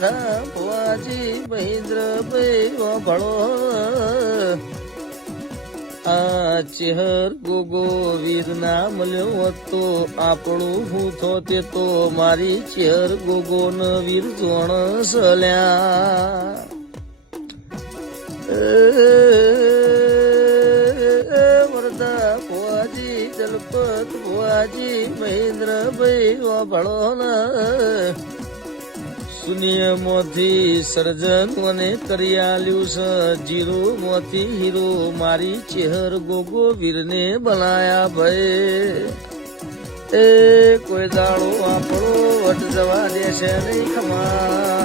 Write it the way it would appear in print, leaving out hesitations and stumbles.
વરધા ભુવાજી મહેન્દ્ર ભાઈ ભળો આ ચેહર ગોગો વીર ના મળ્યો હતો આપણું હું થો તે તો મારી ચેહર ગોગો ન વીર જોણ સલ્યા વરદા ભુવાજી જલપત ભુવાજી મહેન્દ્ર ભાઈ ભળો શૂન્ય મોથી સર્જન મને કરી આલ્યું છે જીરો મોથી હીરો મારી ચેહર ગોગો વીરને બનાયા ભાઈ એ કોઈ દાડો આપણો વટ જવા દેશે નહીં ખમા